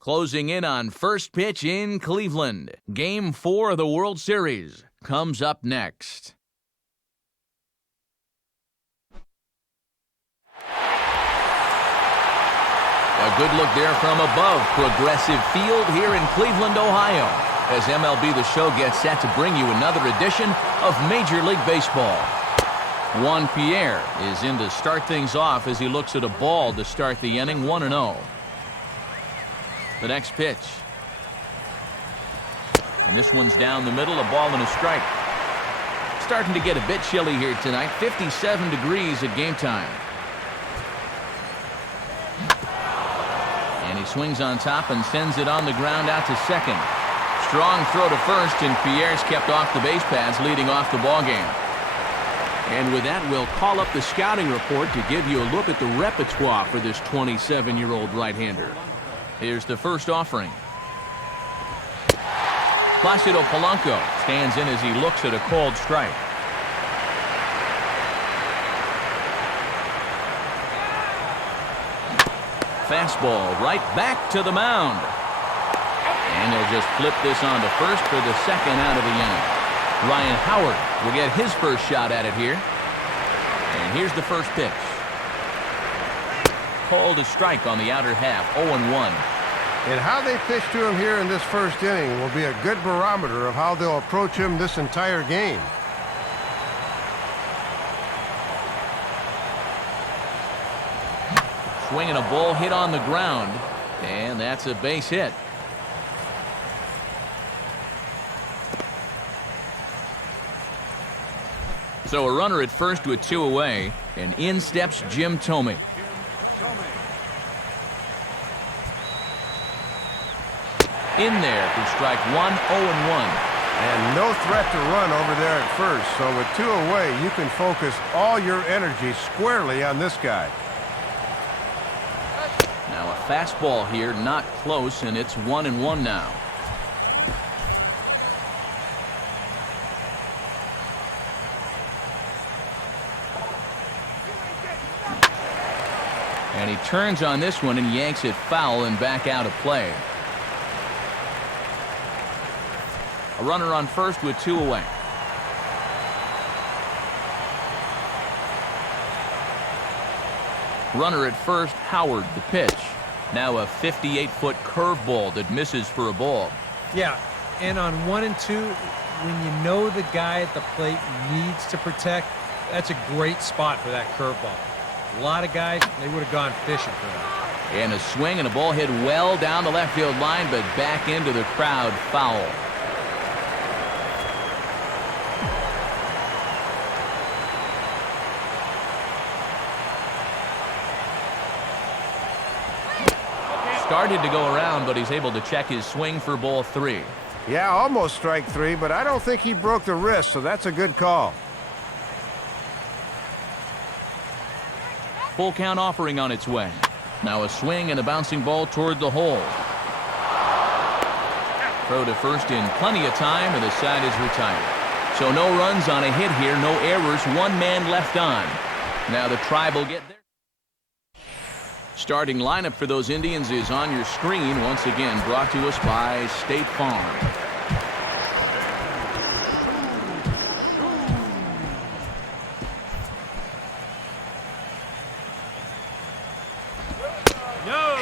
Closing in on first pitch in Cleveland. Game 4 of the World Series comes up next. A good look there from above Progressive Field here in Cleveland, Ohio, as MLB The Show gets set to bring you another edition of Major League Baseball. Juan Pierre is in to start things off as he looks at a ball to start the inning, 1-0. The next pitch. And this one's down the middle, a ball and a strike. Starting to get a bit chilly here tonight, 57 degrees at game time. And he swings on top and sends it on the ground out to second. Strong throw to first, and Pierre's kept off the base paths, leading off the ballgame. And with that, we'll call up the scouting report to give you a look at the repertoire for this 27-year-old right-hander. Here's the first offering. Placido Polanco stands in as he looks at a called strike. Fastball right back to the mound. And they'll just flip this on to first for the second out of the inning. Ryan Howard will get his first shot at it here. And here's the first pitch. Called a strike on the outer half, 0-1. And how they pitch to him here in this first inning will be a good barometer of how they'll approach him this entire game. Swinging a ball hit on the ground, and that's a base hit. So a runner at first with 2 away, and in steps Jim Thome. In there for strike 1, 0-1. And no threat to run over there at first, so with 2 away, you can focus all your energy squarely on this guy. Now a fastball here, not close, and it's 1-1 now. And he turns on this one and yanks it foul and back out of play. A runner on first with 2 away. Runner at first, Howard, the pitch. Now a 58-foot curveball that misses for a ball. Yeah, and on 1 and 2, when you know the guy at the plate needs to protect, that's a great spot for that curveball. A lot of guys, they would have gone fishing for that. And a swing and a ball hit well down the left field line, but back into the crowd, foul. Started to go around, but he's able to check his swing for ball 3. Yeah, almost strike 3, but I don't think he broke the wrist, so that's a good call. Full count offering on its way. Now a swing and a bouncing ball toward the hole. Throw to first in plenty of time, and the side is retired. So no runs on a hit here, no errors, 1 man left on. Now the Tribe will get there. Starting lineup for those Indians is on your screen, once again brought to us by State Farm.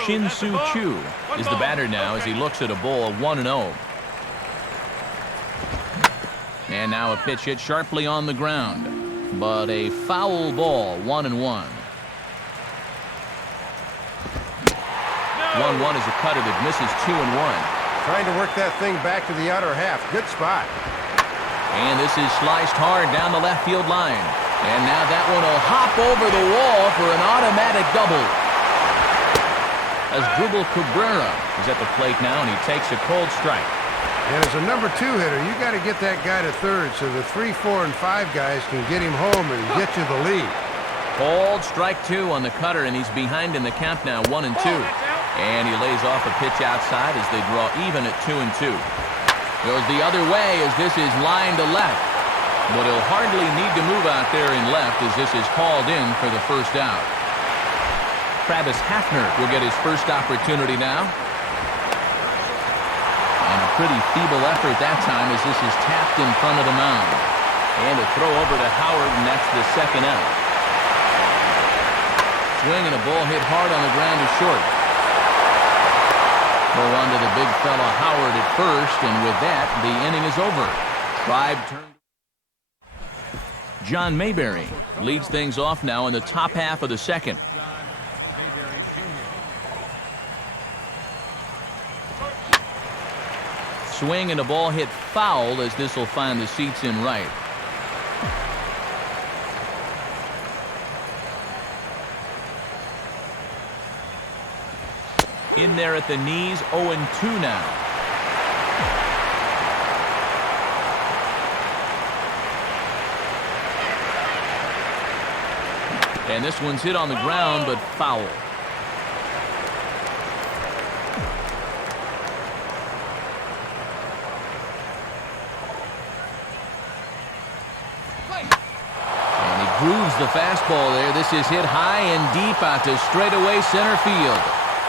Shin-Soo Choo is the batter now as he looks at a ball, 1-0. And now a pitch hit sharply on the ground, but a foul ball, 1-1. 1-1 is a cutter that misses 2-1. Trying to work that thing back to the outer half. Good spot. And this is sliced hard down the left field line. And now that one will hop over the wall for an automatic double. As Ezekiel Carrera is at the plate now, and he takes a cold strike. And as a number 2 hitter, you got to get that guy to third so the 3, 4, and 5 guys can get him home and get you the lead. Cold strike 2 on the cutter, and he's behind in the count now, 1-2. And he lays off a pitch outside as they draw even at 2-2. Goes the other way as this is lined to left. But he'll hardly need to move out there in left as this is called in for the first out. Travis Hafner will get his first opportunity now. pretty feeble effort that time as this is tapped in front of the mound. And a throw over to Howard, and that's the second out. Swing and a ball hit hard on the ground to short. Go on to the big fella Howard at first, and with that, the inning is over. Tribe turned. John Mayberry leads things off now in the top half of the second. Swing and a ball hit foul as this will find the seats in right. In there at the knees, 0-2 now. And this one's hit on the ground, but foul. And he grooves the fastball there. This is hit high and deep out to straightaway center field.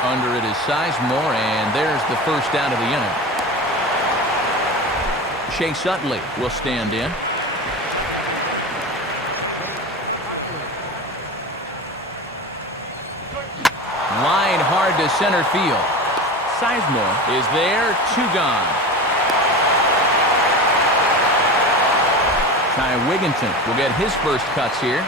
Under it is Seismore, and there's the first out of the inning. Chase Utley will stand in. Line hard to center field. Seismore is there, 2 gone. Ty Wigginton will get his first cuts here.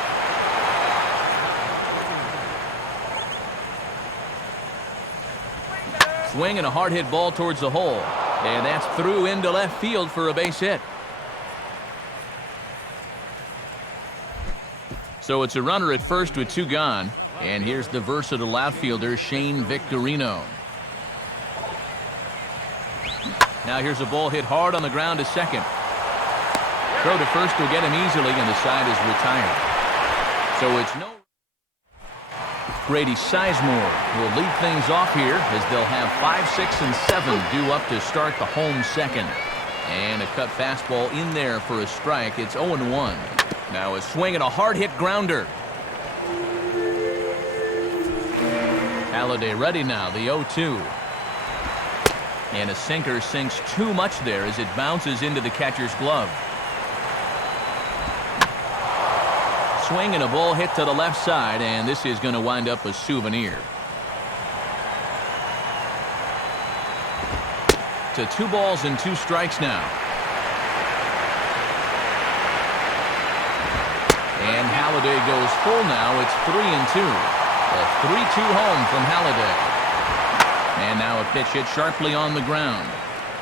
Swing and a hard hit ball towards the hole. And that's through into left field for a base hit. So it's a runner at first with 2 gone. And here's the versatile outfielder, Shane Victorino. Now here's a ball hit hard on the ground to second. Throw to first will get him easily, and the side is retired. So it's no. Brady Seismore will lead things off here as they'll have 5, 6, and 7 due up to start the home second. And a cut fastball in there for a strike. It's 0-1. Now a swing and a hard hit grounder. Halladay ready now, the 0-2. And a sinker sinks too much there as it bounces into the catcher's glove. Swing and a ball hit to the left side, and this is going to wind up a souvenir. To 2 balls and 2 strikes now. And Halladay goes full now. It's 3-2. A 3-2 home from Halladay. And now a pitch hit sharply on the ground.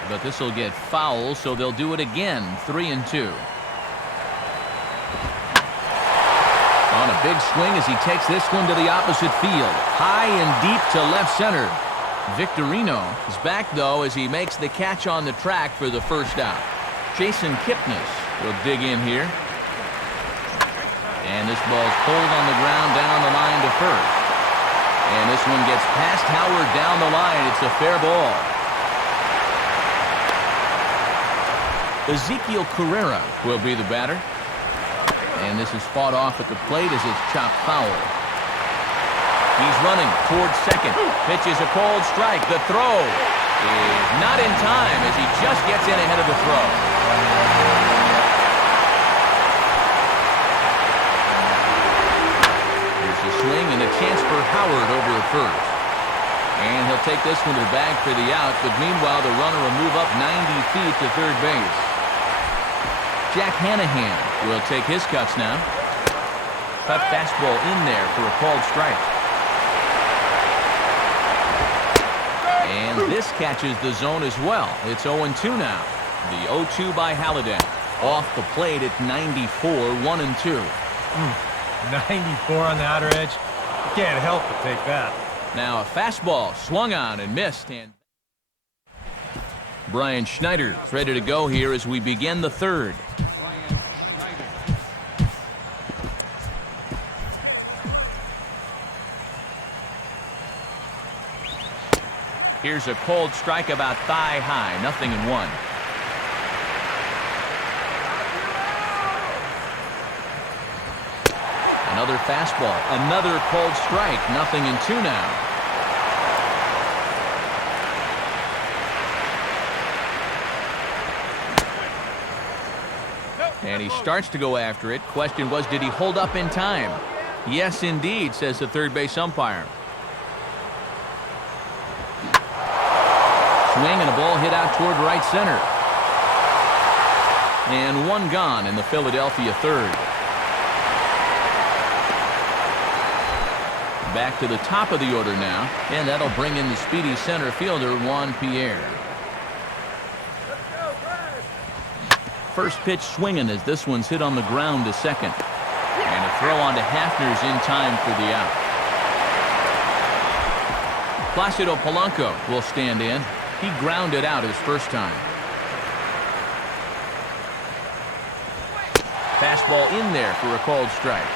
But this will get foul, so they'll do it again. 3-2. On a big swing as he takes this one to the opposite field. High and deep to left center. Victorino is back, though, as he makes the catch on the track for the first out. Jason Kipnis will dig in here. And this ball's pulled on the ground down the line to first. And this one gets past Howard down the line. It's a fair ball. Ezekiel Carrera will be the batter. And this is fought off at the plate as it's chopped foul. He's running towards second. Pitch is a cold strike. The throw is not in time as he just gets in ahead of the throw. Here's the swing and a chance for Howard over at first. And he'll take this one to the bag for the out, but meanwhile the runner will move up 90 feet to third base. Jack Hanahan will take his cuts now. Cut fastball in there for a called strike. And this catches the zone as well. It's 0-2 now. The 0-2 by Halladay. Off the plate at 94, 1-2. 94 on the outer edge. You can't help but take that. Now a fastball swung on and missed. And Brian Schneider ready to go here as we begin the third. Here's a cold strike about thigh high, 0-1. Another fastball, another cold strike, 0-2 now. And he starts to go after it. Question was, did he hold up in time? Yes, indeed, says the third base umpire. Swing and a ball hit out toward right center. And one gone in the Philadelphia third. Back to the top of the order now, and that'll bring in the speedy center fielder, Juan Pierre. First pitch swinging as this one's hit on the ground to second. And a throw on to Hafner's in time for the out. Placido Polanco will stand in. He grounded out his first time. Fastball in there for a called strike.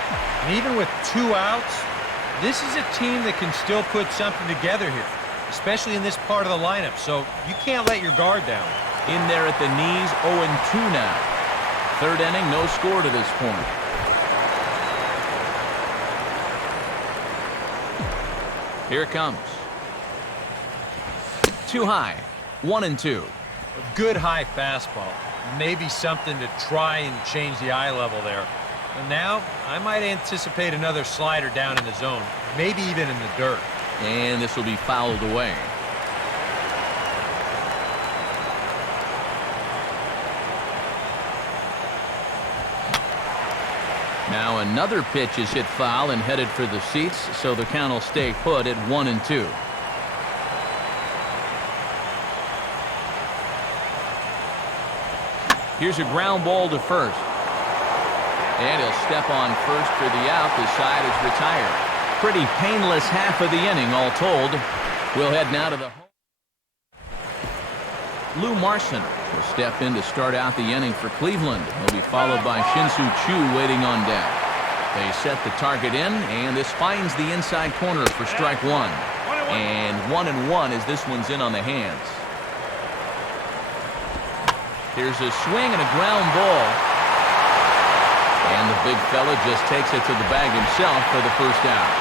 And even with 2 outs, this is a team that can still put something together here, especially in this part of the lineup, so you can't let your guard down. In there at the knees, 0-2 now. Third inning, no score to this point. Here it comes. Too high, 1-2. A good high fastball. Maybe something to try and change the eye level there. And now, I might anticipate another slider down in the zone, maybe even in the dirt. And this will be fouled away. Now another pitch is hit foul and headed for the seats, so the count will stay put at 1-2. Here's a ground ball to first. And he'll step on first for the out. The side is retired. Pretty painless half of the inning, all told. We'll head now to the home. Lou Marson will step in to start out the inning for Cleveland. He'll be followed by Shin-Soo Choo waiting on deck. They set the target in, and this finds the inside corner for strike one. And 1-1 as this one's in on the hands. Here's a swing and a ground ball. And the big fella just takes it to the bag himself for the first out.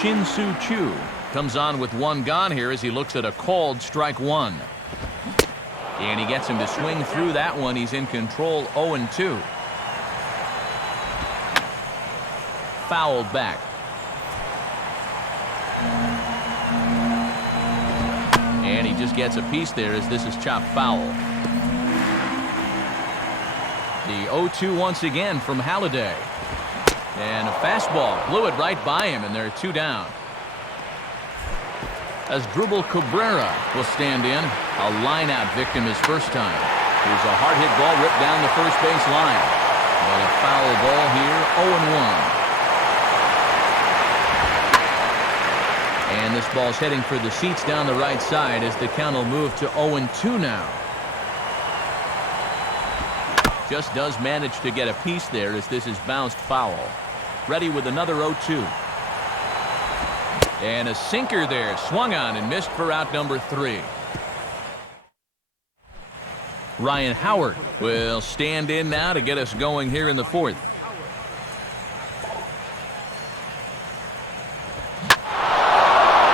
Shin-Soo Choo comes on with one gone here as he looks at a called strike one. And he gets him to swing through that one. He's in control, 0-2. Fouled back. And he just gets a piece there as this is chopped foul. The 0-2 once again from Halladay. And a fastball blew it right by him, and there are 2 down. As Ezekiel Carrera will stand in, a line-out victim his first time. Here's a hard hit ball ripped down the first base line. But a foul ball here, 0-1. And this ball's heading for the seats down the right side as the count will move to 0-2 now. Just does manage to get a piece there as this is bounced foul. Ready with another 0-2. And a sinker there, swung on and missed for out number 3. Ryan Howard will stand in now to get us going here in the 4th.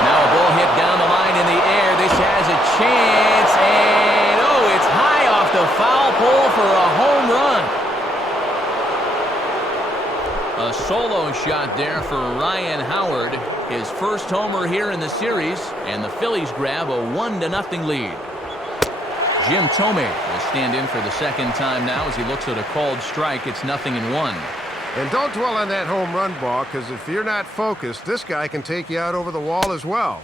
Now a ball hit down the line in the air. This has a chance, and oh, it's high off the foul pole for a home run. A solo shot there for Ryan Howard. His first homer here in the series, and the Phillies grab a 1-0 lead. Jim Thome will stand in for the second time now as he looks at a called strike. It's 0-1. And don't dwell on that home run ball, because if you're not focused, this guy can take you out over the wall as well.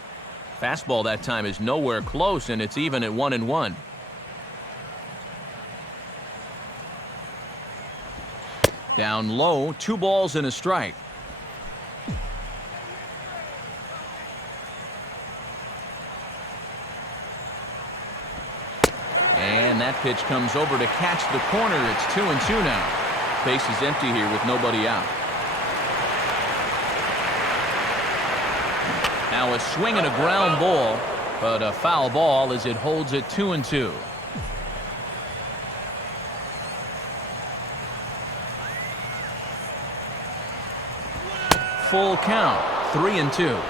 Fastball that time is nowhere close, and it's even at 1-1. Down low, 2 balls and a strike. And that pitch comes over to catch the corner. It's 2-2 now. Base is empty here with nobody out. Now a swing and a ground ball, but a foul ball as it holds it 2-2. Full count, 3-2.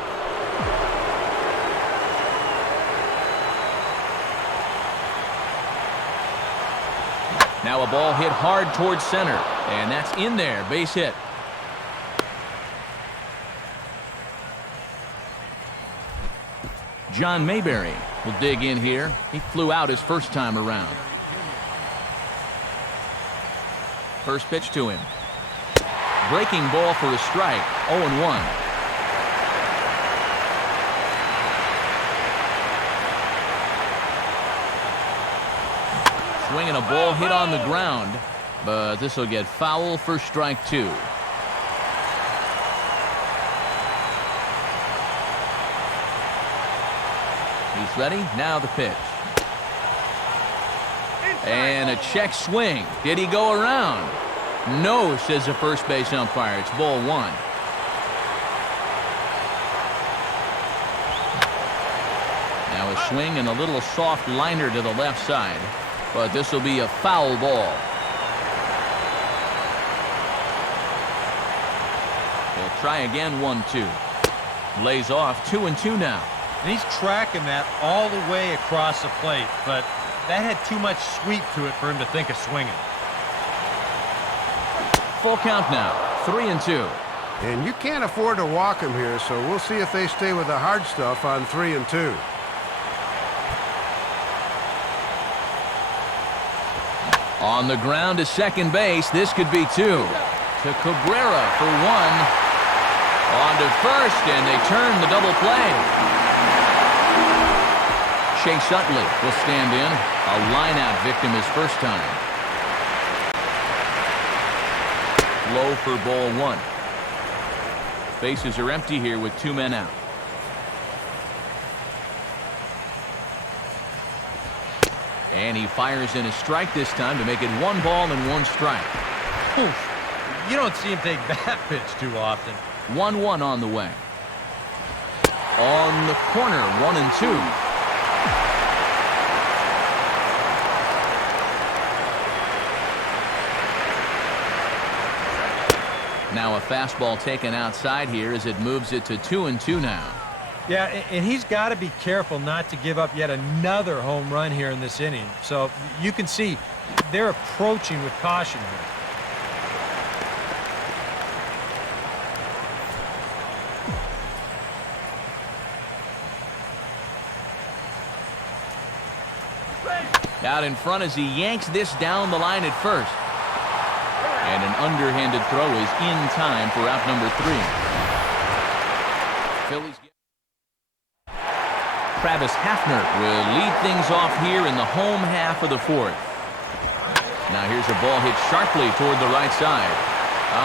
Now a ball hit hard towards center, and that's in there. Base hit. John Mayberry will dig in here. He flew out his first time around. First pitch to him. Breaking ball for a strike. 0-1. Swinging a ball hit on the ground, but this will get foul for strike 2. He's ready. Now the pitch. And a check swing. Did he go around? No, says the first base umpire. It's ball 1. Now a swing and a little soft liner to the left side. But this will be a foul ball. He'll try again. 1-2. Lays off. 2-2 now. And he's tracking that all the way across the plate, but that had too much sweep to it for him to think of swinging. Full count now. 3-2. And you can't afford to walk him here, so we'll see if they stay with the hard stuff on 3-2. On the ground to second base. This could be 2. To Cabrera for 1. On to first, and they turn the double play. Chase Utley will stand in. A line-out victim his first time. Low for ball 1. Bases are empty here with 2 men out. And he fires in a strike this time to make it 1 ball and 1 strike. Oof. You don't see him take that pitch too often. 1-1 on the way. On the corner. 1-2. Now a fastball taken outside here as it moves it to 2-2 now. Yeah, and he's got to be careful not to give up yet another home run here in this inning. So you can see they're approaching with caution here. Out in front as he yanks this down the line at first. And an underhanded throw is in time for out number 3. Phillies. Travis Hafner will lead things off here in the home half of the 4th. Now here's a ball hit sharply toward the right side.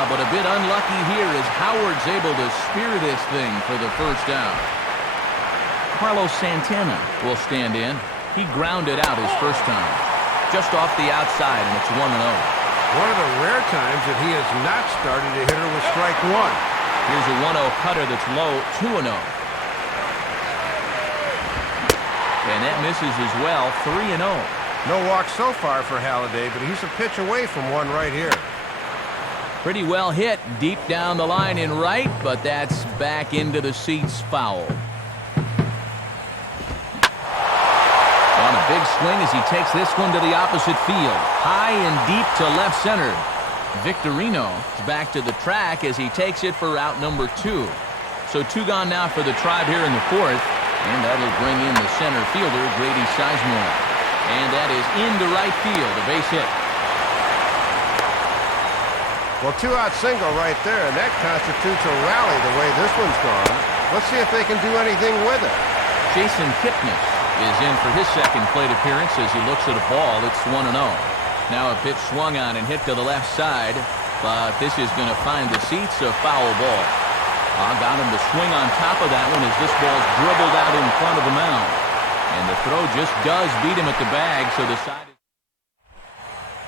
But a bit unlucky here as Howard's able to spear this thing for the first out. Carlos Santana will stand in. He grounded out his first time. Just off the outside, and it's 1-0. One of the rare times that he has not started a hitter with strike 1. Here's a 1-0 cutter that's low. 2-0. And that misses as well. 3-0. No walk so far for Halladay, but he's a pitch away from one right here. Pretty well hit deep down the line in right, but that's back into the seats. Foul. On a big swing as he takes this one to the opposite field. High and deep to left center. Victorino is back to the track as he takes it for out number 2. So 2 gone now for the Tribe here in the 4th. And that'll bring in the center fielder, Brady Seismore. And that is into right field, a base hit. Well, 2-out single right there, and that constitutes a rally the way this one's gone. Let's see if they can do anything with it. Jason Kipnis is in for his second plate appearance as he looks at a ball. It's 1-0. Now a pitch swung on and hit to the left side, but this is going to find the seats, a foul ball. Got him to swing on top of that one as this ball's dribbled out in front of the mound. And the throw just does beat him at the bag, so the side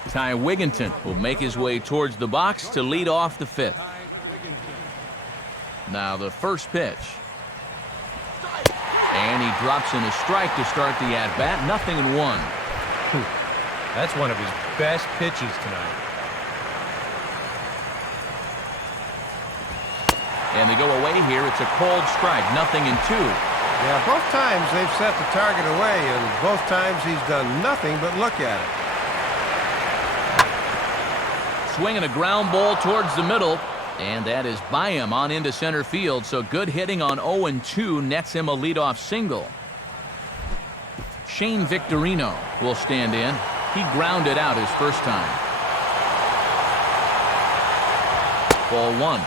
is... Ty Wigginton will make his way towards the box to lead off the 5th. Now the first pitch. And he drops in a strike to start the at-bat. 0-1. That's one of his best pitches tonight. And they go away here. It's a cold strike. 0-2. Yeah, both times they've set the target away, and both times he's done nothing but look at it. swing and a ground ball towards the middle. And that is by him on into center field. So good hitting on 0-2 nets him a leadoff single. Shane Victorino will stand in. He grounded out his first time. Ball 1.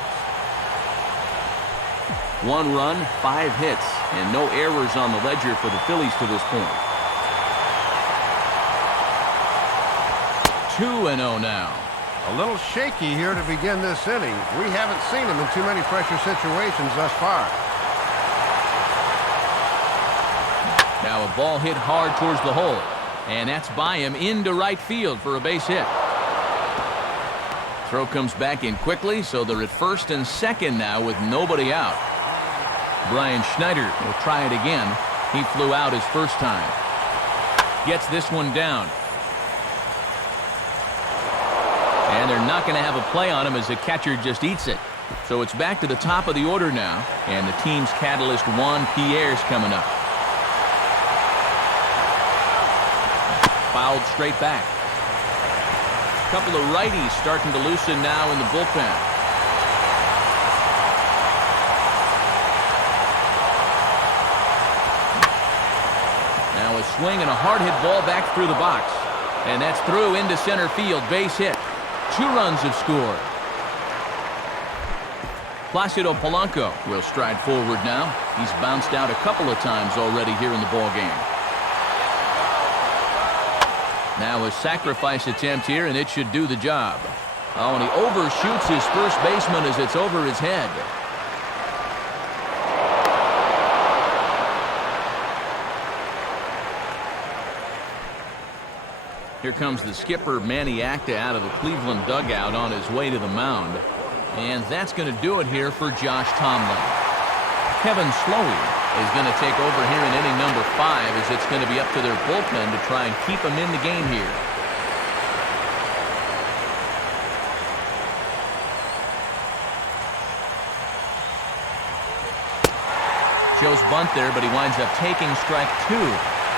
1 run, 5 hits, and no errors on the ledger for the Phillies to this point. 2-0 now. A little shaky here to begin this inning. We haven't seen him in too many pressure situations thus far. Now a ball hit hard towards the hole, and that's by him into right field for a base hit. Throw comes back in quickly, so they're at first and second now with nobody out. Brian Schneider will try it again. He flew out his first time. Gets this one down. And they're not going to have a play on him as the catcher just eats it. So it's back to the top of the order now, and the team's catalyst Juan Pierre's coming up. Fouled straight back. A couple of righties starting to loosen now in the bullpen. Now a swing and a hard hit ball back through the box. And that's through into center field. Base hit. 2 runs have scored. Placido Polanco will stride forward now. He's bounced out a couple of times already here in the ball game. Now a sacrifice attempt here, and it should do the job. Oh, and he overshoots his first baseman as it's over his head. Here comes the skipper, Manny Acta, out of the Cleveland dugout on his way to the mound. And that's going to do it here for Josh Tomlin. Kevin Slowey is going to take over here in inning number 5 as it's going to be up to their bullpen to try and keep them in the game here. Joe's bunt there, but he winds up taking strike 2.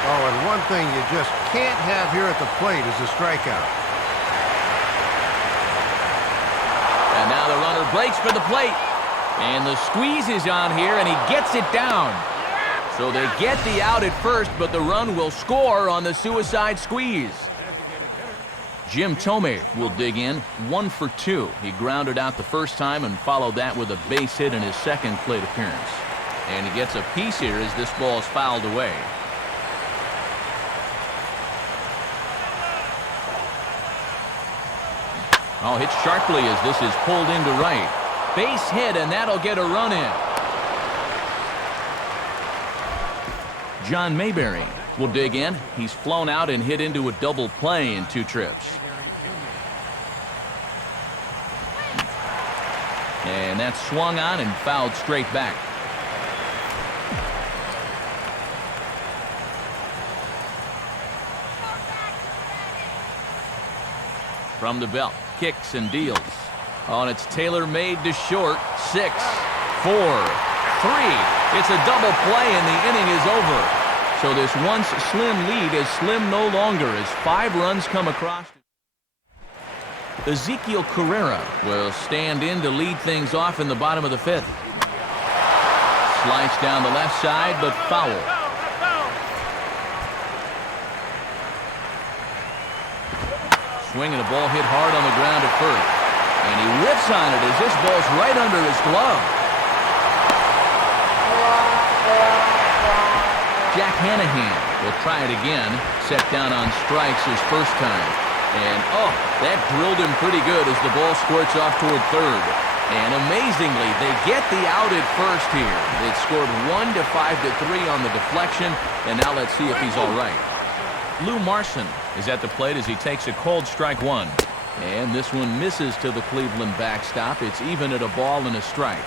Oh, and one thing you just can't have here at the plate is a strikeout. And now the runner breaks for the plate. And the squeeze is on here, and he gets it down. So they get the out at first, but the run will score on the suicide squeeze. Jim Thome will dig in, 1 for 2. He grounded out the first time and followed that with a base hit in his second plate appearance. And he gets a piece here as this ball is fouled away. Oh, hit sharply as this is pulled into right. Base hit, and that'll get a run in. John Mayberry will dig in. He's flown out and hit into a double play in 2 trips. And that's swung on and fouled straight back. From the belt. Kicks and deals. Oh, and it's tailor-made to short. 6, 4, 3. It's a double play, and the inning is over. So this once slim lead is slim no longer as 5 runs come across. Ezekiel Carrera will stand in to lead things off in the bottom of the 5th. Slice down the left side, but foul. Swing and a ball hit hard on the ground at first. And he whips on it as this ball's right under his glove. Jack Hanahan will try it again. Set down on strikes his first time. And, oh, that drilled him pretty good as the ball squirts off toward third. And amazingly, they get the out at first here. It scored 1 to 5 to 3 on the deflection. And now let's see if he's all right. Lou Marson is at the plate as he takes a cold strike 1. And this one misses to the Cleveland backstop. It's even at a ball and a strike.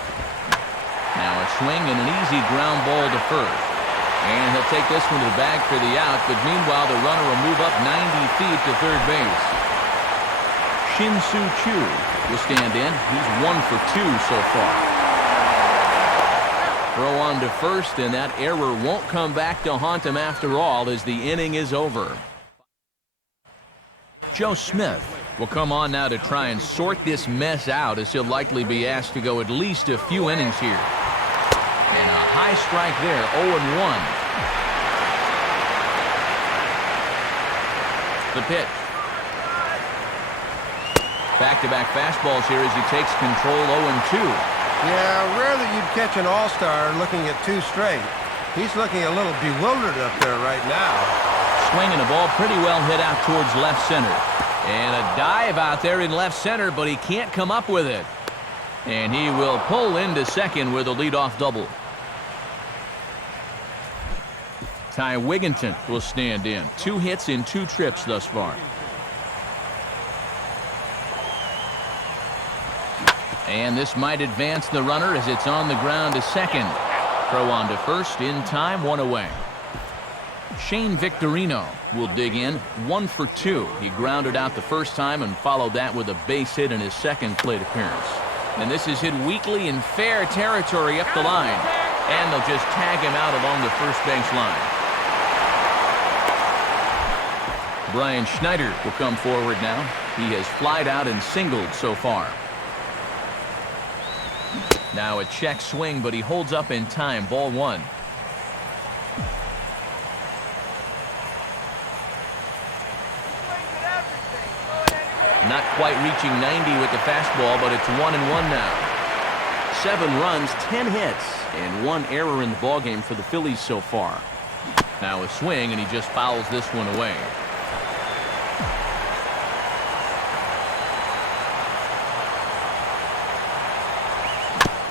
Now a swing and an easy ground ball to first. And he'll take this one to the bag for the out, but meanwhile the runner will move up 90 feet to third base. Shin-Soo Choo will stand in. He's 1 for 2 so far. Throw on to first, and that error won't come back to haunt him after all as the inning is over. Joe Smith will come on now to try and sort this mess out, as he'll likely be asked to go at least a few innings here. And a high strike there, 0-1. The pitch. Back-to-back fastballs here as he takes control, 0-2. Yeah, rare that you'd catch an all-star looking at 2 straight. He's looking a little bewildered up there right now. Swinging a ball pretty well hit out towards left center. And a dive out there in left center, but he can't come up with it. And he will pull into second with a leadoff double. Ty Wigginton will stand in. 2 hits in 2 trips thus far. And this might advance the runner as it's on the ground to second. Throw on to first in time, 1 away. Shane Victorino will dig in, 1 for 2. He grounded out the first time and followed that with a base hit in his second plate appearance. And this is hit weakly in fair territory up the line. And they'll just tag him out along the first base line. Brian Schneider will come forward now. He has flied out and singled so far. Now a check swing, but he holds up in time. Ball 1. Not quite reaching 90 with the fastball, but it's 1-1 now. 7 runs, 10 hits, and 1 error in the ballgame for the Phillies so far. Now a swing, and he just fouls this one away.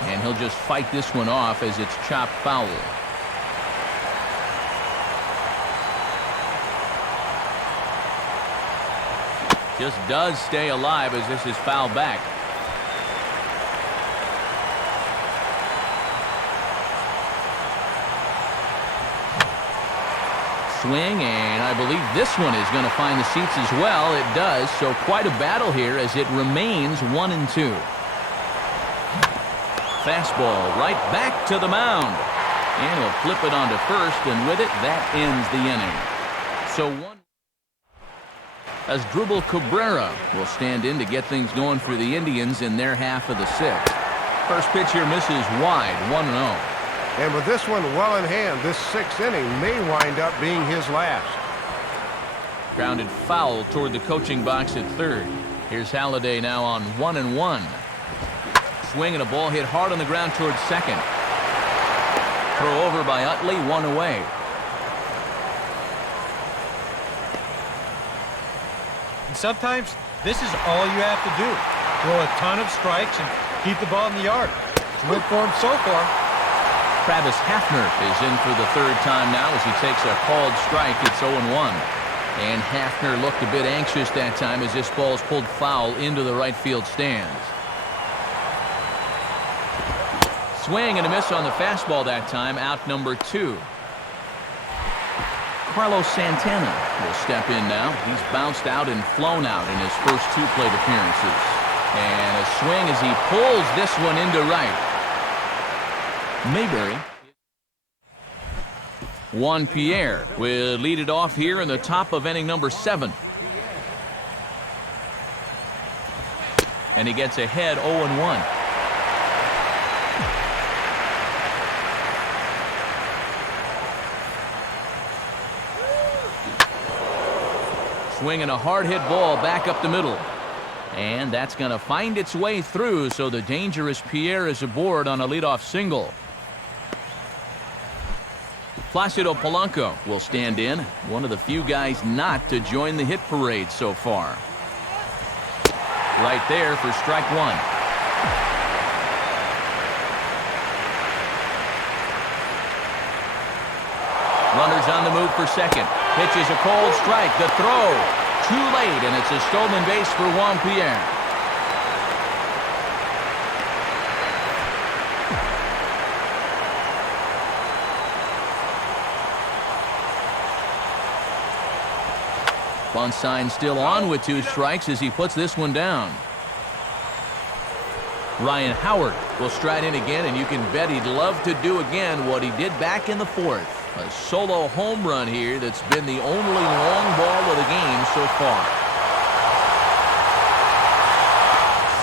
And he'll just fight this one off as it's chopped foul. Just does stay alive as this is fouled back. Swing, and I believe this one is going to find the seats as well. It does, so quite a battle here as it remains 1-2. Fastball right back to the mound. And he'll flip it onto first, and with it, that ends the inning. So one. As Asdrubal Cabrera will stand in to get things going for the Indians in their half of the 6th. First pitch here misses wide, 1-0. And with this one well in hand, this 6th inning may wind up being his last. Grounded foul toward the coaching box at third. Here's Halladay now on 1-1. Swing and a ball hit hard on the ground towards second. Throw over by Utley, 1 away. And sometimes this is all you have to do. Throw a ton of strikes and keep the ball in the yard. It's worked for him so far. Travis Hafner is in for the 3rd time now as he takes a called strike. It's 0-1. And Hafner looked a bit anxious that time as this ball is pulled foul into the right field stands. Swing and a miss on the fastball that time, out number 2. Carlos Santana will step in now. He's bounced out and flown out in his first 2 plate appearances. And a swing as he pulls this one into right. Mayberry. Juan Pierre will lead it off here in the top of inning number 7. And he gets ahead 0-1. Swinging a hard-hit ball back up the middle. And that's going to find its way through, so the dangerous Pierre is aboard on a leadoff single. Placido Polanco will stand in, one of the few guys not to join the hit parade so far. Right there for strike 1. Runners on the move for second. Pitches a cold strike. The throw too late, and it's a stolen base for Juan Pierre. Bunt sign still on with 2 strikes as he puts this one down. Ryan Howard will stride in again, and you can bet he'd love to do again what he did back in the 4th. A solo home run here that's been the only long ball of the game so far.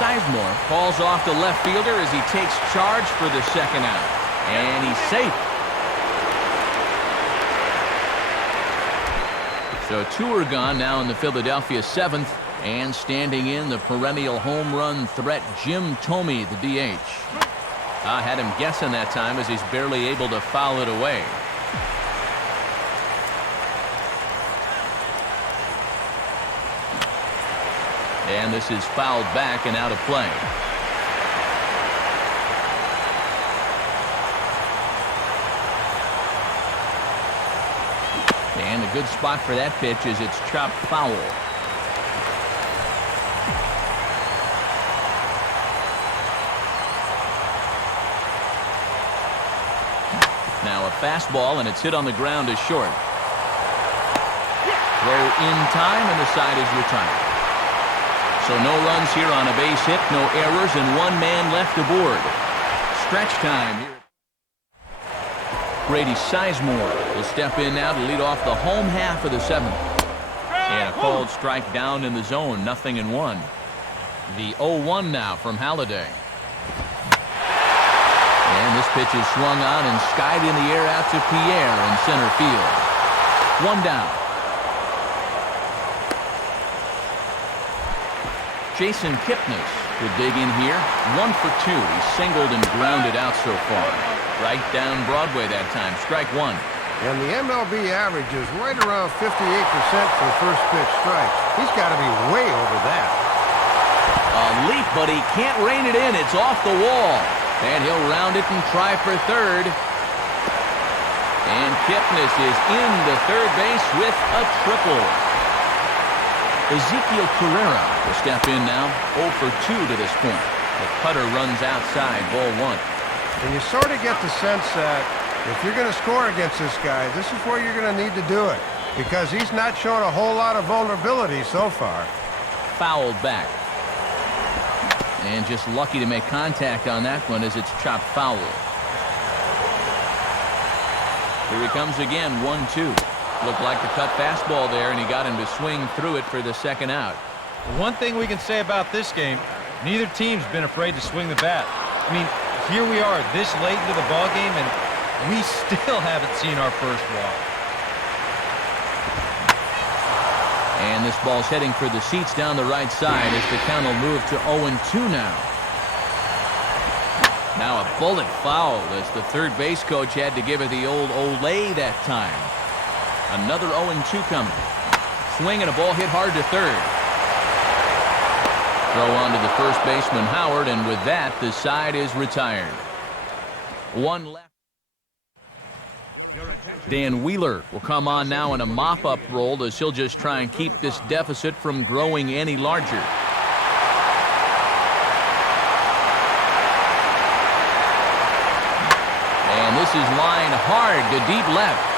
Seismore calls off the left fielder as he takes charge for the second out. And he's safe. So 2 are gone now in the Philadelphia 7th. And standing in, the perennial home run threat, Jim Thome, the DH. I had him guessing that time as he's barely able to foul it away. And this is fouled back and out of play. And a good spot for that pitch is it's chopped foul. Now a fastball, and it's hit on the ground is short. Throw in time, and the side is retired. So no runs here on a base hit, no errors, and 1 man left aboard. Stretch time here. Brady Seismore will step in now to lead off the home half of the 7th. And a called strike down in the zone, 0-1. The 0-1 now from Halladay. And this pitch is swung on and skied in the air out to Pierre in center field. 1 down. Jason Kipnis will dig in here. 1 for 2. He's singled and grounded out so far. Right down Broadway that time. Strike 1. And the MLB average is right around 58% for first pitch strikes. He's got to be way over that. A leap, but he can't rein it in. It's off the wall. And he'll round it and try for third. And Kipnis is into third base with a triple. Ezekiel Carrera will step in now. 0 for 2 to this point. The cutter runs outside, ball 1. And you sort of get the sense that if you're going to score against this guy, this is where you're going to need to do it. Because he's not shown a whole lot of vulnerability so far. Fouled back. And just lucky to make contact on that one as it's chopped foul. Here he comes again, 1-2. Looked like the cut fastball there, and he got him to swing through it for the second out. One thing we can say about this game, neither team's been afraid to swing the bat. I mean, here we are this late into the ball game, and we still haven't seen our first walk. And this ball's heading for the seats down the right side as the count will move to 0-2 now. Now a bullet foul as the third base coach had to give it the old Olay that time. Another 0-2 coming. Swing and a ball hit hard to third. Throw on to the first baseman Howard, and with that the side is retired. 1 left. Dan Wheeler will come on now in a mop-up role as he'll just try and keep this deficit from growing any larger. And this is lined hard to deep left.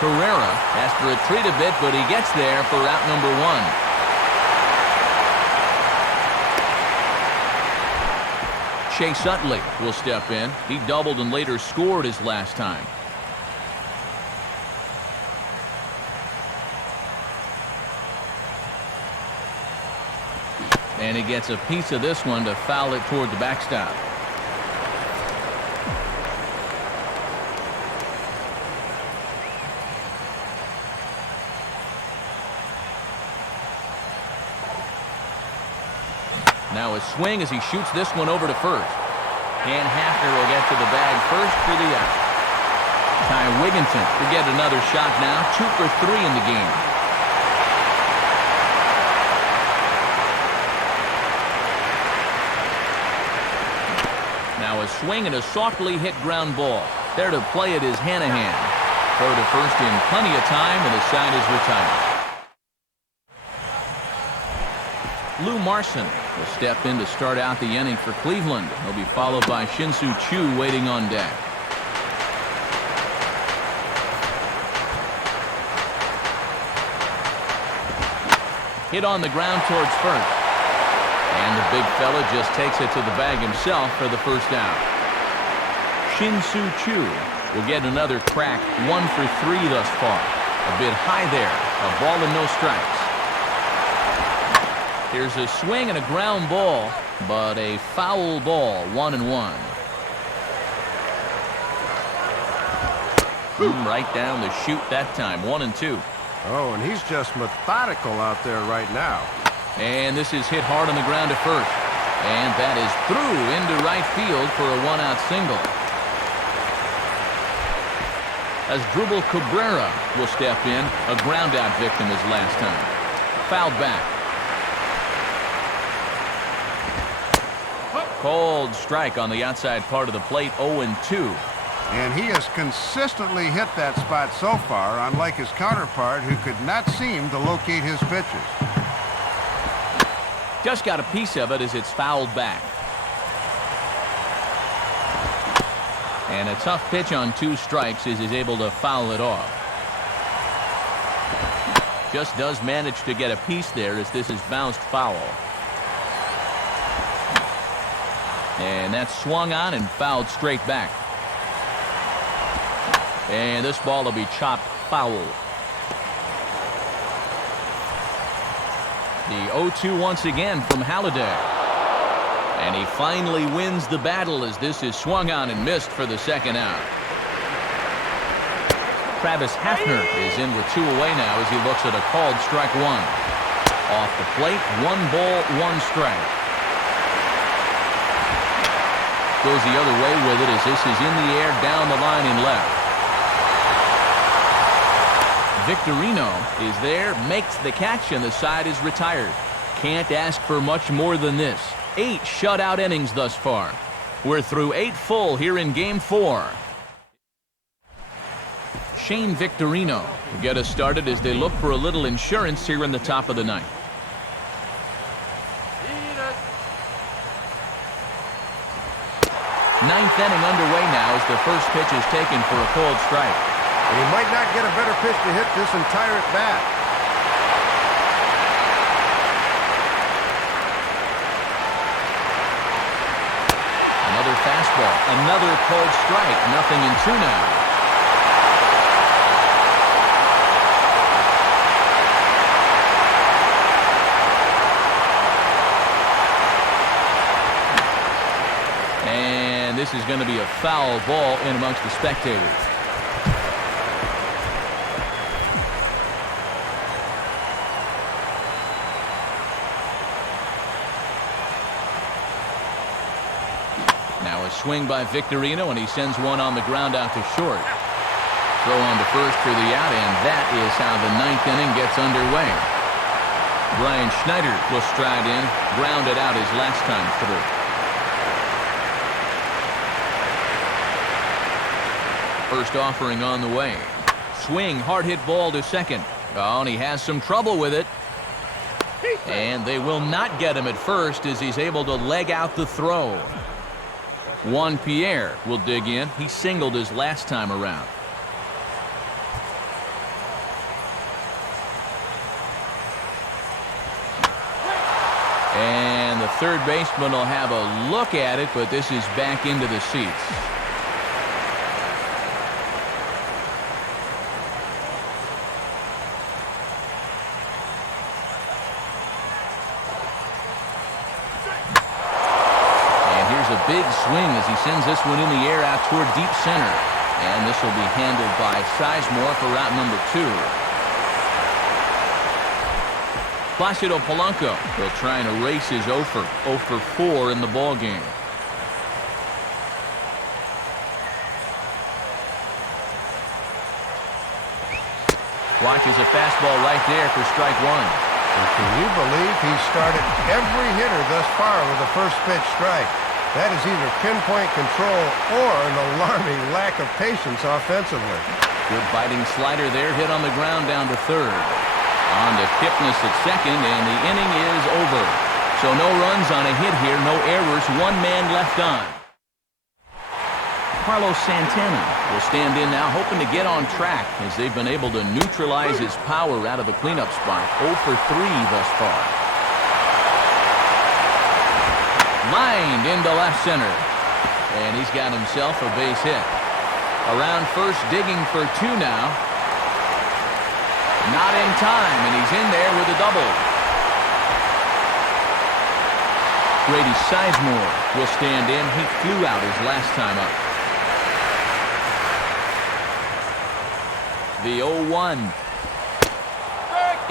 Carrera has to retreat a bit, but he gets there for out number 1. Chase Utley will step in. He doubled and later scored his last time. And he gets a piece of this one to foul it toward the backstop. Now a swing as he shoots this one over to first. And Hafner will get to the bag first for the out. Ty Wigginton will get another shot now. 2 for 3 in the game. Now a swing and a softly hit ground ball. There to play it is Hanahan. Throw to first in plenty of time, and the side is retired. Lou Marson will step in to start out the inning for Cleveland. He'll be followed by Shin-Soo Choo waiting on deck. Hit on the ground towards first. And the big fella just takes it to the bag himself for the first out. Shin-Soo Choo will get another crack, 1 for 3 thus far. A bit high there, a ball and no strikes. Here's a swing and a ground ball, but a foul ball, 1-1. Right down the chute that time, 1-2. Oh, and he's just methodical out there right now. And this is hit hard on the ground to first. And that is through into right field for a one-out single. As Ezekiel Carrera will step in, a ground-out victim his last time. Fouled back. Called strike on the outside part of the plate, 0-2. And he has consistently hit that spot so far, unlike his counterpart who could not seem to locate his pitches. Just got a piece of it as it's fouled back. And a tough pitch on 2 strikes as he's able to foul it off. Just does manage to get a piece there as this is bounced foul. And that's swung on and fouled straight back. And this ball will be chopped foul. The 0-2 once again from Halladay. And he finally wins the battle as this is swung on and missed for the second out. Travis Hafner is in with 2 away now as he looks at a called strike 1. Off the plate, 1 ball, 1 strike. Goes the other way with it as this is in the air down the line in left. Victorino is there, makes the catch, and the side is retired. Can't ask for much more than this. 8 shutout innings thus far. We're through 8 full here in Game 4. Shane Victorino will get us started as they look for a little insurance here in the top of the 9th. Ninth inning underway now as the first pitch is taken for a called strike. And he might not get a better pitch to hit this entire at bat. Another fastball, another called strike, 0-2 now. And this is going to be a foul ball in amongst the spectators. Now a swing by Victorino, and he sends one on the ground out to short. Throw on to first for the out, and that is how the 9th inning gets underway. Brian Schneider will stride in, grounded out his last time through. First offering on the way. Swing, hard hit ball to second. Oh, and he has some trouble with it. And they will not get him at first as he's able to leg out the throw. Juan Pierre will dig in. He singled his last time around. And the third baseman will have a look at it, but this is back into the seats. Big swing as he sends this one in the air out toward deep center. And this will be handled by Seismore for route number 2. Placido Polanco will try and erase his 0 for 4 in the ball game. Watches a fastball right there for strike 1. And can you believe he started every hitter thus far with a first pitch strike? That is either pinpoint control or an alarming lack of patience offensively. Good biting slider there, hit on the ground down to third. On to Kipnis at second, and the inning is over. So no runs on a hit here, no errors, 1 man left on. Carlos Santana will stand in now, hoping to get on track as they've been able to neutralize his power out of the cleanup spot. 0 for 3 thus far. Lined into left center. And he's got himself a base hit. Around first, digging for 2 now. Not in time, and he's in there with a double. Brady Seismore will stand in. He flew out his last time up. The 0-1.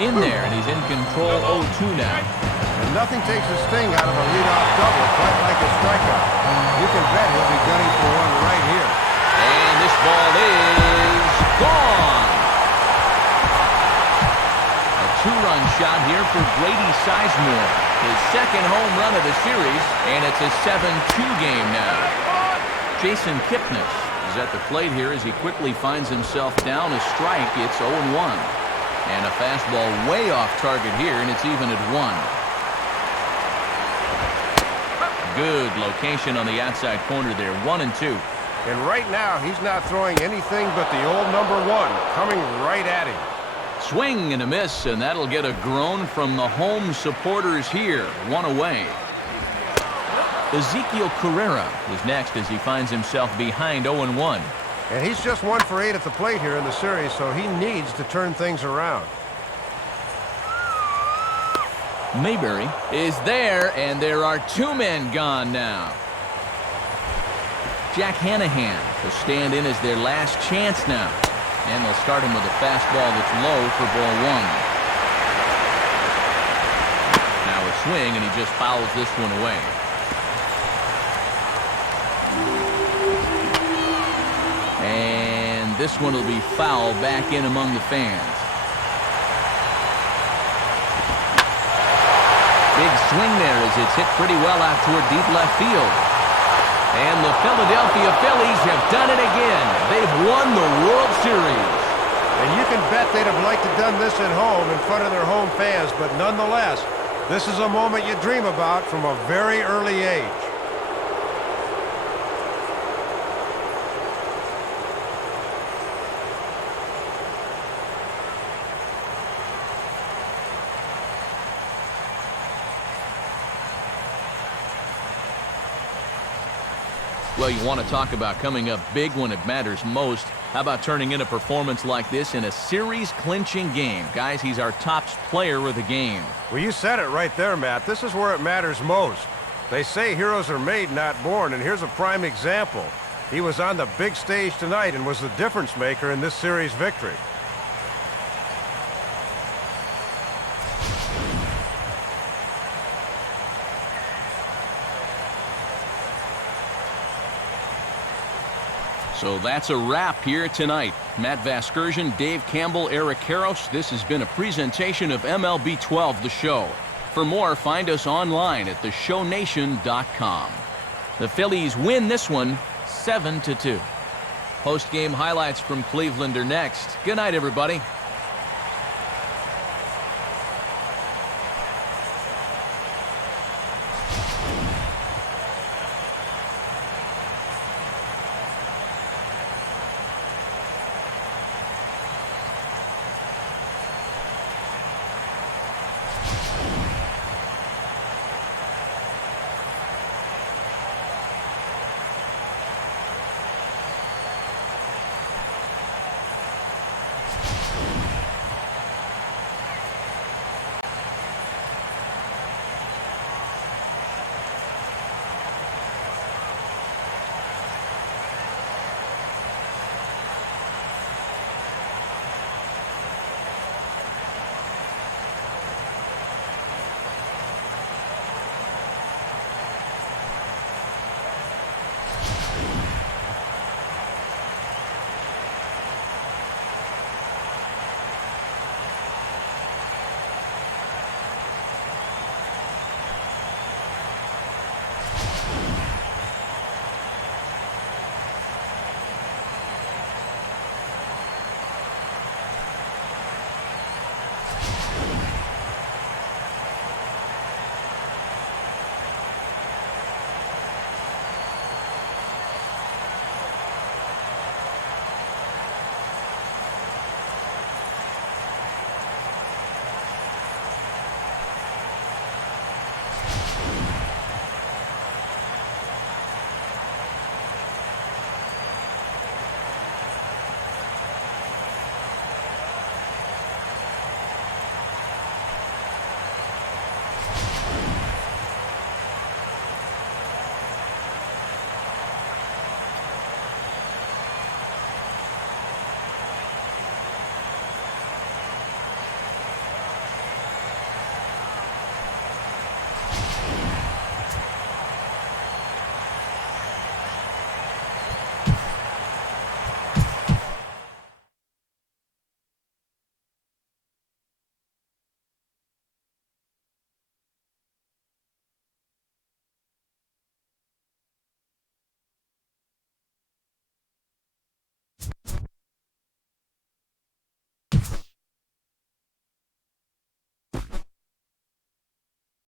In there, and he's in control 0-2 now. And nothing takes the sting out of a leadoff double quite like a strikeout. You can bet he'll be gunning for one right here. And this ball is gone. A two-run shot here for Brady Seismore. His second home run of the series, and it's a 7-2 game now. Jason Kipnis is at the plate here as he quickly finds himself down a strike. It's 0-1. And a fastball way off target here, and it's even at 1. Good location on the outside corner there, 1-2. And right now, he's not throwing anything but the old number 1, coming right at him. Swing and a miss, and that'll get a groan from the home supporters here. 1 away. Ezekiel Carrera is next as he finds himself behind 0-1. And he's just 1 for 8 at the plate here in the series, so he needs to turn things around. Mayberry is there, and there are 2 men gone now. Jack Hanahan will stand in as their last chance now. And they'll start him with a fastball that's low for ball 1. Now a swing, and he just fouls this one away. And this one will be fouled back in among the fans. Big swing there as it's hit pretty well out toward deep left field. And the Philadelphia Phillies have done it again. They've won the World Series. And you can bet they'd have liked to have done this at home in front of their home fans, but nonetheless, this is a moment you dream about from a very early age. Well, you want to talk about coming up big when it matters most. How about turning in a performance like this in a series-clinching game? Guys, he's our top player of the game. Well, you said it right there, Matt. This is where it matters most. They say heroes are made, not born, and here's a prime example. He was on the big stage tonight and was the difference maker in this series victory. So that's a wrap here tonight. Matt Vasgersian, Dave Campbell, Eric Karros. This has been a presentation of MLB 12, The Show. For more, find us online at theshownation.com. The Phillies win this one 7-2. Post-game highlights from Cleveland are next. Good night, everybody.